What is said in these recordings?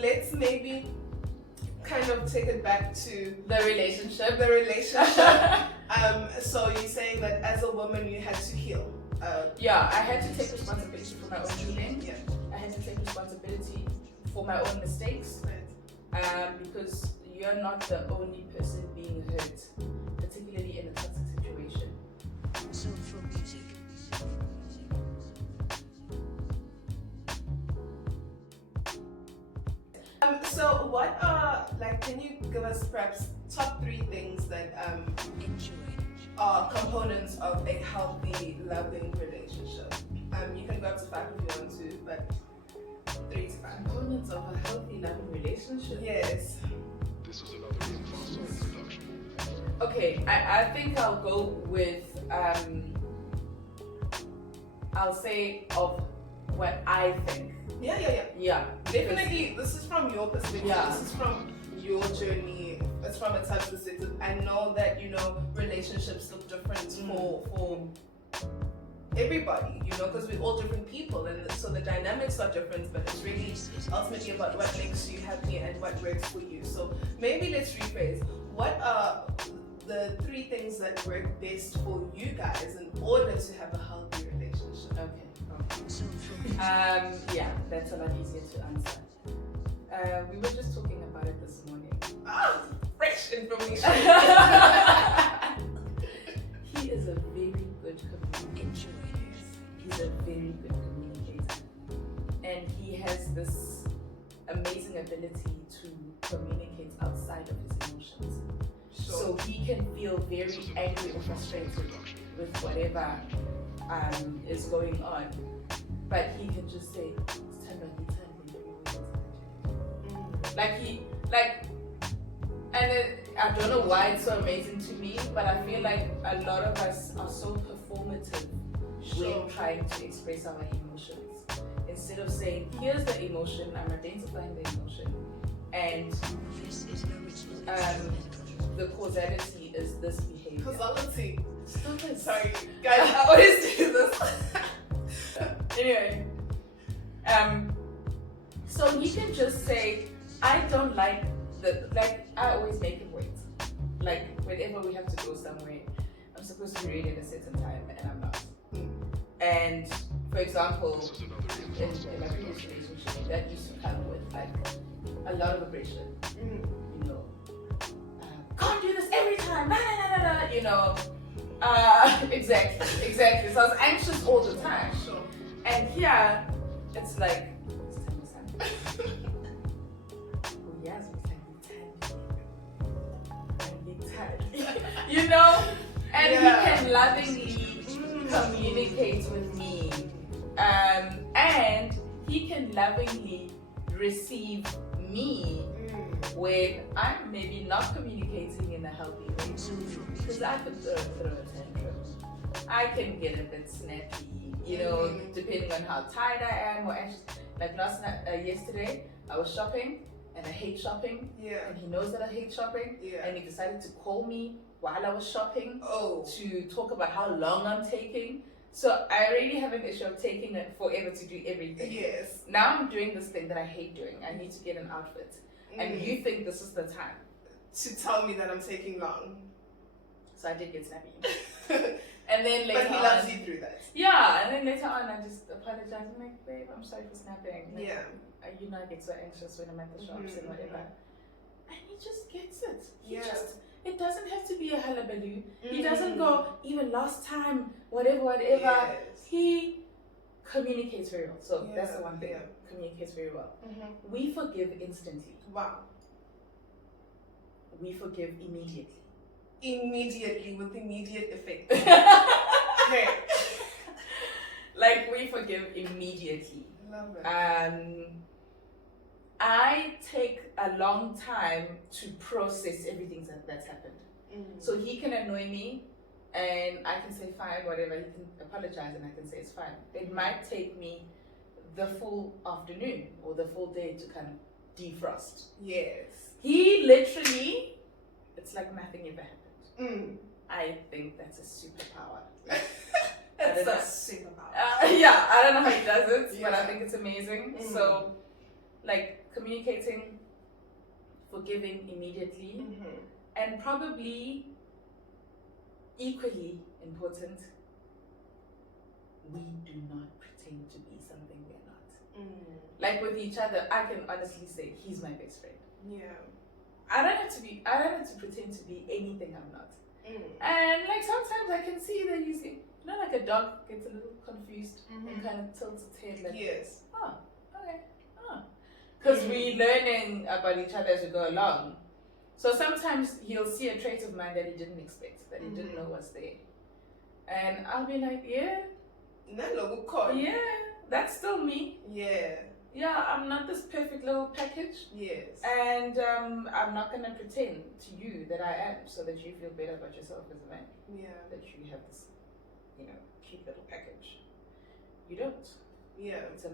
Let's maybe kind of take it back to The relationship. So you're saying that as a woman you had to heal. Yeah, I had to take responsibility for my own healing. Yeah. I had to take responsibility for my own mistakes. Because you're not the only person being hurt, particularly in a toxic situation. Soulful music. So what are, like, can you give us perhaps top 3 things that Enjoy. are components of a healthy, loving relationship? You can go up to 5 if you want to, but 3 to 5. Components of a healthy, loving relationship. Yes. This is another Fossil production. Okay, I think I'll go with I'll say of what I think. Yeah. Yeah, Definitely, this is from your perspective. Yeah. This is from your journey. It's from a touch perspective. I know that, you know, relationships look different for everybody, you know, because we're all different people, and so the dynamics are different, but it's really ultimately about what makes you happy and what works for you. So maybe let's rephrase. What are the 3 things that work best for you guys in order to have a healthy relationship? Okay. Soulful music. Yeah, that's a lot easier to answer. We were just talking about it this morning. Fresh information. He is a very good communicator. Enjoy. He's a very good communicator. And he has this amazing ability to communicate outside of his emotions. So he can feel very angry or frustrated with whatever is going on. But he can just say, it's time and I don't know why it's so amazing to me, but I feel like a lot of us are so performative when trying to express our emotions. Instead of saying, here's the emotion, I'm identifying the emotion, and This is an original. the causality is this behavior. Causality. Stop it. Sorry, guys, I always do this. Anyway, so he can just say, I don't like I always make him wait. Like, whenever we have to go somewhere, I'm supposed to be ready at a certain time, and I'm not. And, for example, This is another in Fossil my previous production. relationship, that used to come with, like, a lot of aggression, you know. Can't do this every time, you know. Exactly. So I was anxious all the time. Sure. And here, it's like, it's time. Oh yes, I'm tired. You know? And Yeah. he can lovingly communicate with me. And he can lovingly receive me when I'm maybe not communicating in a healthy way. Because I could throw a tantrum. I can get a bit snappy, you know, depending on how tired I am or anxious. Like yesterday, I was shopping and I hate shopping. Yeah. And he knows that I hate shopping. Yeah. And he decided to call me while I was shopping Oh. to talk about how long I'm taking. So I already have an issue of taking it forever to do everything. Yes. Now I'm doing this thing that I hate doing. I need to get an outfit. And you think this is the time. To tell me that I'm taking long. So I did get snappy. And then later But he on, loves you through that. yeah, and then later on I just apologize. I'm like, babe, I'm sorry for snapping. Like, Yeah. You know I get so anxious when I'm at the shops and whatever. And he just gets it. It doesn't have to be a hullabaloo. He doesn't go, even last time, whatever. Yes. He communicates very well. So that's the Yeah, one thing. yeah. Communicates very well. Mm-hmm. We forgive instantly. Wow. We forgive immediately. Immediately, with immediate effect. Okay. Like, we forgive immediately. Love it. I take a long time to process everything that's happened. So he can annoy me and I can say fine, whatever. He can apologize and I can say it's fine. It might take me the full afternoon or the full day to kind of defrost. Yes. He literally, it's like nothing ever happened. I think that's a superpower. That's don't a know. superpower. Yeah, I don't know how he does it, but I Yeah. think it's amazing. So, like, communicating, forgiving immediately, Mm-hmm. and probably equally important, we do not pretend to be something we're not. Mm. Like with each other, I can honestly say he's my best friend. Yeah. I don't have to pretend to be anything I'm not. Mm. And like sometimes I can see that he's, like a dog gets a little confused and kind of tilts its head like, Yes. oh, okay, oh. Because we're learning about each other as we go along. So sometimes he'll see a trait of mine that he didn't expect, that he didn't know was there. And I'll be like, yeah, yeah, that's still me. Yeah. Yeah, I'm not this perfect little package. Yes. And I'm not going to pretend to you that I am, so that you feel better about yourself as a man. Yeah. That you have this, cute little package. You don't. Yeah. It's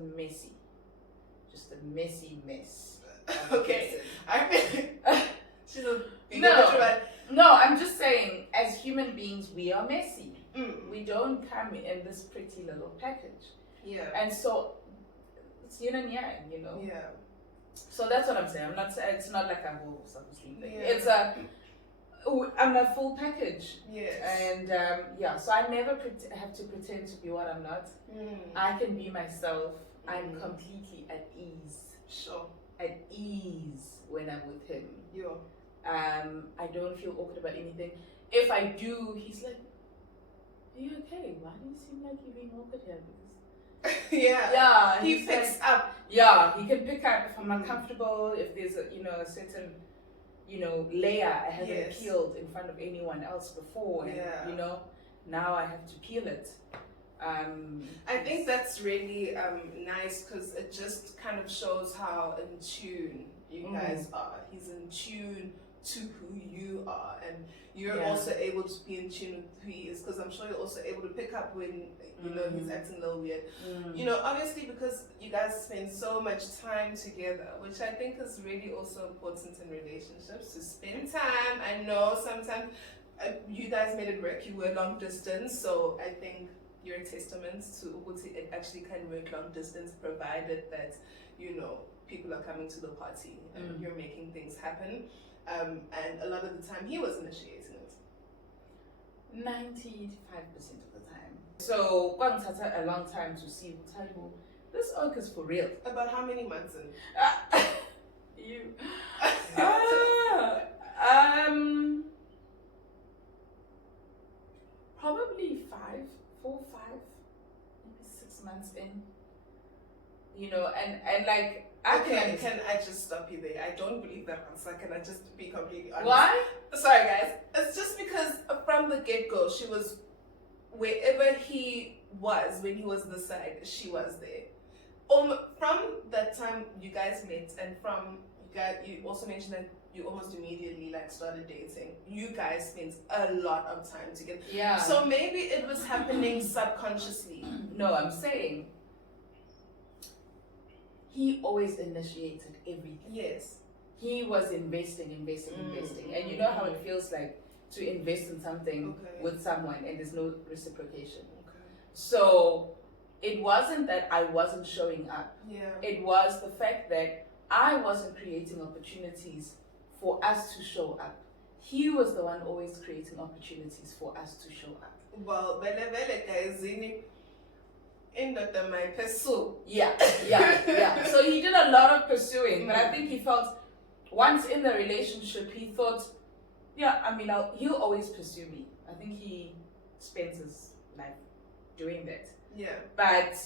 just a messy mess. Okay. I mean, she's a big No. introvert. No, I'm just saying, as human beings, we are messy. Mm. We don't come in this pretty little package. Yeah. And so, it's yin and yang, Yeah. So that's what I'm saying. I'm not saying, it's not like a whole self-esteem thing. Yeah. I'm a full package. Yes. And so I never have to pretend to be what I'm not. I can be myself. I'm completely at ease. Sure. At ease when I'm with him. Yeah. I don't feel awkward about anything. If I do, he's like, "Are you okay? Why do you seem like you're being awkward here?" Yeah. Yeah, He he's picks like, up. yeah, he can pick up if I'm uncomfortable, if there's a certain layer I haven't Yes. peeled in front of anyone else before, and Yeah. now I have to peel it. I think that's really nice because it just kind of shows how in tune you guys are. He's in tune to who you are, and you're also able to be in tune with who he is, because I'm sure you're also able to pick up when he's acting a little weird. Obviously because you guys spend so much time together, which I think is really also important in relationships, to spend time. I know sometimes you guys made it work. You were long distance, so I think you're a testament to Uguti. It actually can work long distance, provided that people are coming to the party and you're making things happen. And a lot of the time he was initiating it. 95% of the time. So kwangithatha a long time to see this oak is for real. About how many months in? You. Probably 4, 5, maybe 6 months in. And like Okay, can I just stop you there? I don't believe that answer. Can I just be completely honest? Why? Sorry, guys. It's just because from the get-go, she was wherever he was when he was this side, she was there. From that time you guys met, and you also mentioned that you almost immediately started dating. You guys spent a lot of time together. Yeah. So maybe it was happening subconsciously. No, I'm saying he always initiated everything. Yes. He was investing. And you know how it feels like to invest in something with someone and there's no reciprocation. Okay. So it wasn't that I wasn't showing up. Yeah. It was the fact that I wasn't creating opportunities for us to show up. He was the one always creating opportunities for us to show up. Well, guys, in my pursue. Yeah. So he did a lot of pursuing, but I think he felt once in the relationship, he thought, he'll always pursue me. I think he spends his life doing that. Yeah. But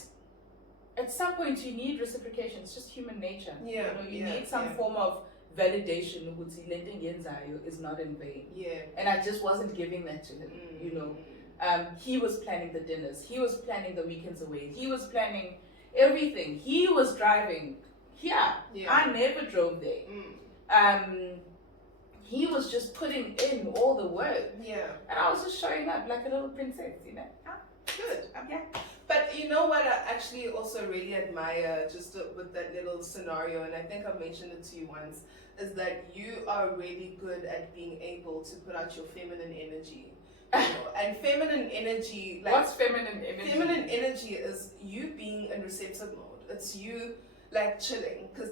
at some point, you need reciprocation. It's just human nature. Yeah. You need some form of validation. Ukuthi lento engiyenzayo is not in vain. Yeah. And I just wasn't giving that to him. He was planning the dinners. He was planning the weekends away. He was planning everything. He was driving. Yeah. I never drove there. He was just putting in all the work. Yeah. And I was just showing up like a little princess, Good. Yeah. But you know what I actually also really admire just with that little scenario, and I think I've mentioned it to you once, is that you are really good at being able to put out your feminine energy. And feminine energy, what's feminine energy? Feminine energy is you being in receptive mode. It's you chilling, because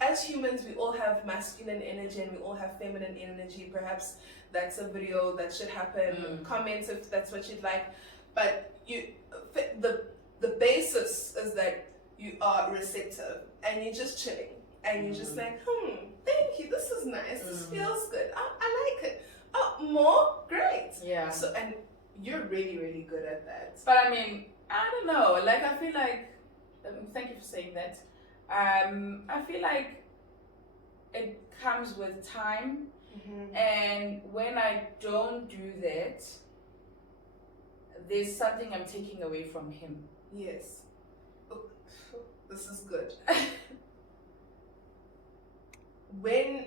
as humans, we all have masculine energy and we all have feminine energy. Perhaps that's a video that should happen. Comment if that's what you'd like. But the basis is that you are receptive and you're just chilling and you're just like, thank you, this is nice, this feels good, I like it. Oh, more? Great. Yeah. So, and you're really, really good at that. But I mean, I don't know. Like, I feel like, thank you for saying that. I feel like it comes with time, and when I don't do that, there's something I'm taking away from him. Yes. Oh, this is good. When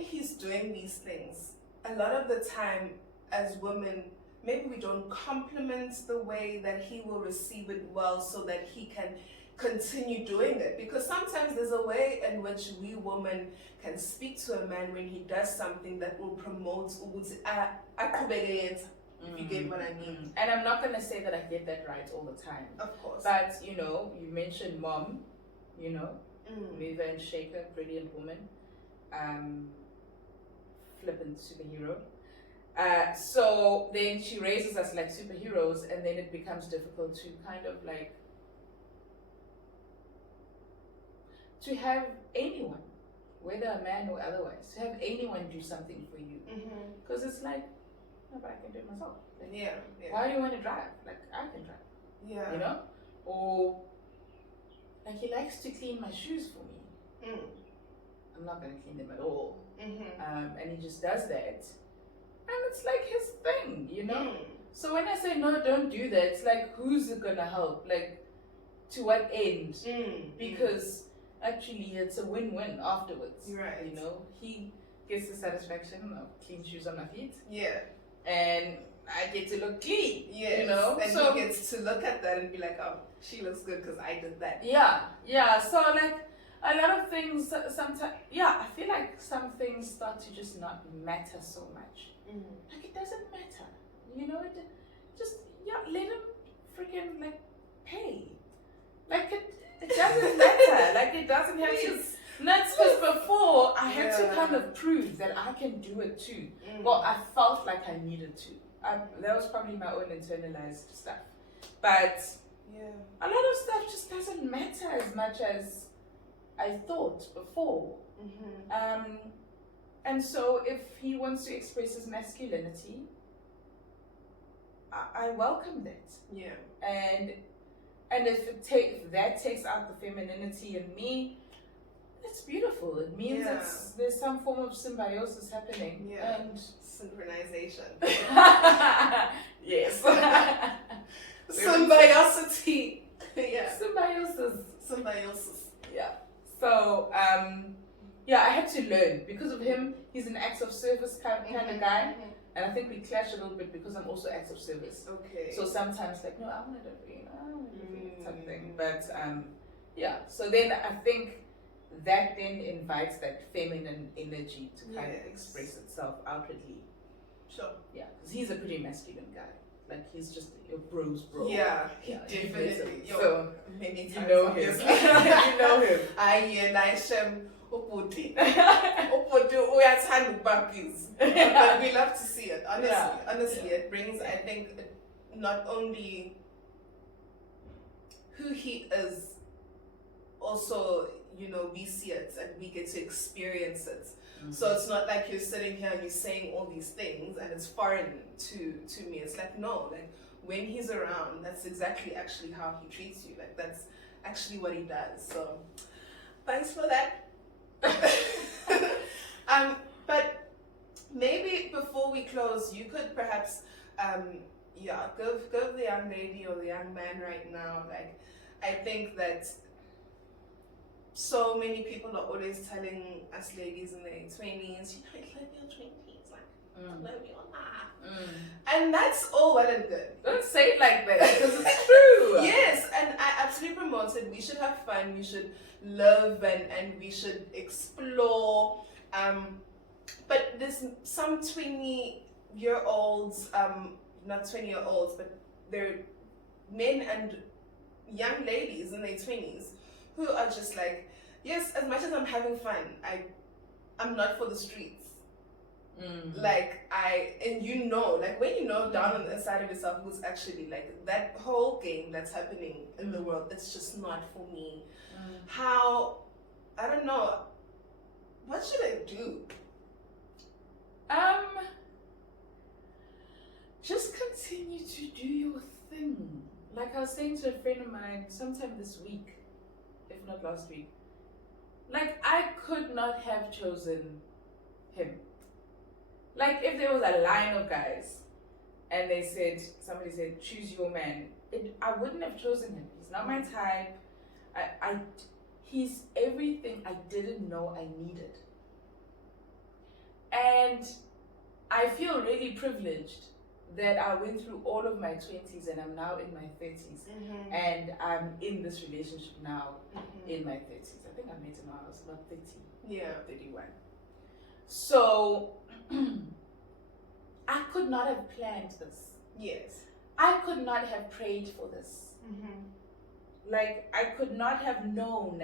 he's doing these things, a lot of the time as women, maybe we don't compliment the way that he will receive it well so that he can continue doing it. Because sometimes there's a way in which we women can speak to a man when he does something that will promote if you get what I mean. And I'm not going to say that I get that right all the time. Of course. But, you know, you mentioned mom, you know, mover and shaker, brilliant woman, flippant superhero. So then she raises us like superheroes, and then it becomes difficult to kind of like to have anyone, whether a man or otherwise, to have anyone do something for you. Because it's like, no, but I can do it myself. Like, Yeah. why do you want to drive? Like, I can drive. Yeah. You know? Or like he likes to clean my shoes for me. I'm not gonna clean them at all. And he just does that. And it's like his thing, you know? So when I say no, don't do that, it's like, who's it gonna help? Like, to what end? Because actually it's a win-win afterwards. Right. You know? He gets the satisfaction of clean shoes on my feet. Yeah. And I get to look clean. Yes. You know? And so he gets to look at that and be like, oh, she looks good because I did that. Yeah. So like a lot of things sometimes, I feel like some things start to just not matter so much. Like it doesn't matter, you know. It just let him freaking like pay. Like it doesn't matter. Like it doesn't have to. That's because before I had to kind of prove that I can do it too. Well, I felt like I needed to. That was probably my own internalized stuff. But a lot of stuff just doesn't matter as much as I thought before. And so if he wants to express his masculinity, I welcome that. Yeah. And if that takes out the femininity in me, it's beautiful. It means there's some form of symbiosis happening. Yeah. And synchronization. Yes. Symbiosity. Yeah. Symbiosis. Yeah. So, I had to learn. Because of him, he's an acts of service kind of guy. And I think we clash a little bit because I'm also acts of service. Okay. So sometimes like, no, I want to do something. But, so then I think that then invites that feminine energy to kind of express itself outwardly. Sure. Yeah, because he's a pretty masculine guy. Like he's just your bro's bro. Yeah, definitely. Yo, So many you times, know him. obviously. You know him. Uputi uyathanda ukubabhizi. But we love to see it. Honestly, it brings, I think, not only who he is, also, you know, we see it and we get to experience it. So it's not like you're sitting here and you're saying all these things and it's foreign to me. It's like, no, like when he's around, that's exactly actually how he treats you. Like that's actually what he does. So thanks for that. But maybe before we close, you could perhaps give the young lady or the young man right now, like, I think that so many people are always telling us ladies in their 20s, you know, love your 20s, like, love your And that's all well and good. Don't say it like that because it's true. Yes, and I absolutely promote it. We should have fun, we should love, and we should explore. But there's some 20-year-olds, not 20-year-olds, but they're men and young ladies in their 20s who are just like, yes, as much as I'm having fun, I'm not for the streets. Like and you know, like when you know down on the inside of yourself who's actually like that whole game that's happening in the world, it's just not for me. How, I don't know, what should I do? Just continue to do your thing. Like I was saying to a friend of mine sometime this week, if not last week, like I could not have chosen him. Like if there was a line of guys and somebody said, choose your man, I wouldn't have chosen him. He's not my type. He's everything I didn't know I needed. And I feel really privileged that I went through all of my 20s and I'm now in my 30s. And I'm in this relationship now in my 30s. I think I met him when I was about 30. Yeah. 31. So I could not have planned this. Yes. I could not have prayed for this. Like I could not have known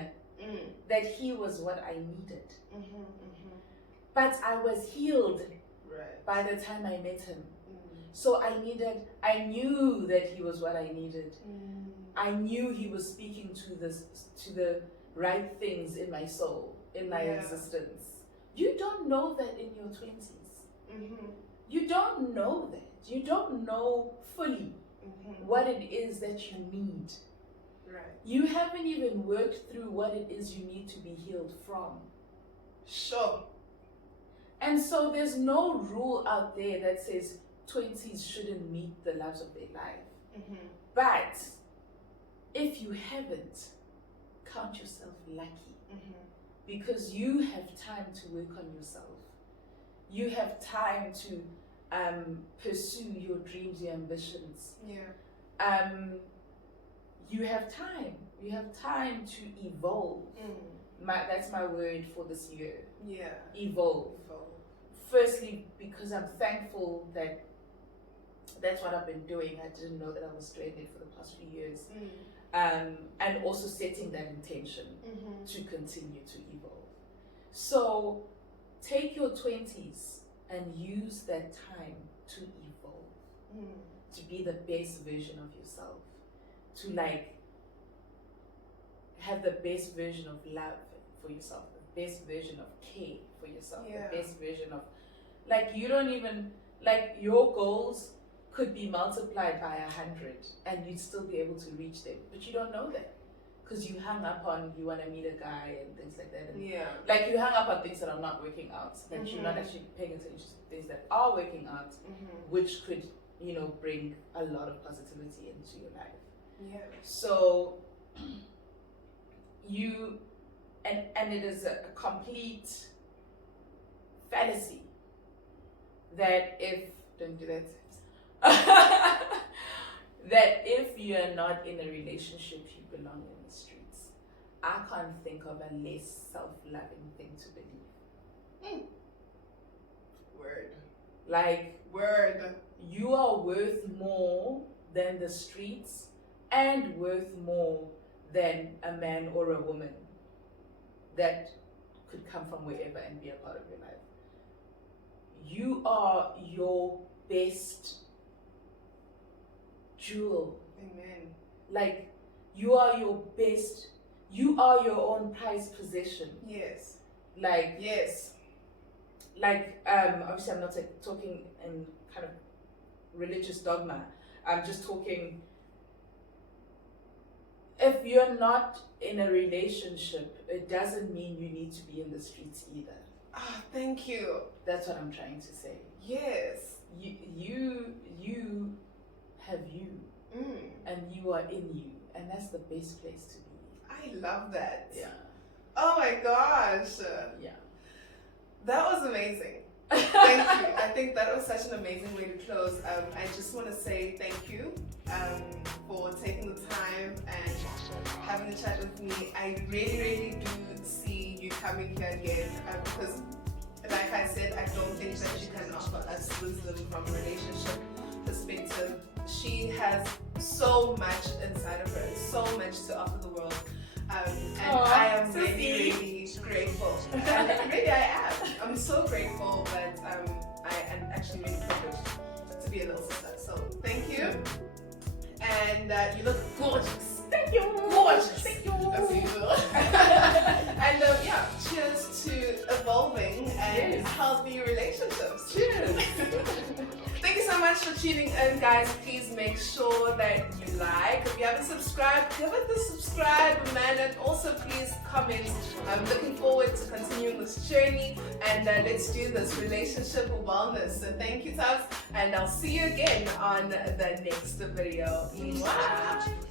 that he was what I needed. But I was healed by the time I met him. So I knew that he was what I needed. I knew he was speaking to the right things in my soul, in my existence. You don't know that in your 20s. You don't know that. You don't know fully what it is that you need. Right. You haven't even worked through what it is you need to be healed from. Sure. And so there's no rule out there that says 20s shouldn't meet the loves of their life. But if you haven't, count yourself lucky. Because you have time to work on yourself. You have time to pursue your dreams, your ambitions. Yeah. You have time. You have time to evolve. That's my word for this year. Yeah. Evolve. Firstly, because I'm thankful that that's what I've been doing. I didn't know that I was doing it for the past few years. And also setting that intention to continue to evolve. So take your 20s and use that time to evolve, to be the best version of yourself, to like have the best version of love for yourself, the best version of care for yourself, the best version of, like, you don't even, like, your goals could be multiplied by 100 and you'd still be able to reach them, but you don't know that because you hung up on you want to meet a guy and things like that, and like you hung up on things that are not working out, that you're not actually paying attention to things that are working out, which could, you know, bring a lot of positivity into your life. So you and it is a complete fallacy that don't do that that if you are not in a relationship, you belong in the streets. I can't think of a less self-loving thing to believe. Word. Like, word. You are worth more than the streets and worth more than a man or a woman that could come from wherever and be a part of your life. You are your best jewel. Amen. Like, you are your best, you are your own prized possession. Yes. Like, yes. Like, obviously I'm not talking in kind of religious dogma. I'm just talking, if you're not in a relationship, it doesn't mean you need to be in the streets either. Ah, thank you. That's what I'm trying to say. Yes. You have you, and you are in you, and that's the best place to be. I love that. Yeah. Oh my gosh. Yeah. That was amazing. Thank you. I think that was such an amazing way to close. I just want to say thank you for taking the time and having a chat with me. I really, really do see you coming here again because, like I said, I don't think that she can offer us wisdom from a relationship perspective. She has so much inside of her, so much to offer the world. And Aw, I am so really, sweet. really grateful. And really, I am. I'm so grateful that I am actually really privileged to be a little sister. So thank you. And you look gorgeous. Thank you. Gorgeous. Thank you. As usual. And yeah, cheers to evolving and Yes. healthy relationships. Cheers. Thank you so much for tuning in, guys. Please make sure that you like. If you haven't subscribed, give it the subscribe, man. And also, please comment. I'm looking forward to continuing this journey. And let's do this relationship wellness. So thank you, Tubbs. And I'll see you again on the next video. Mwah.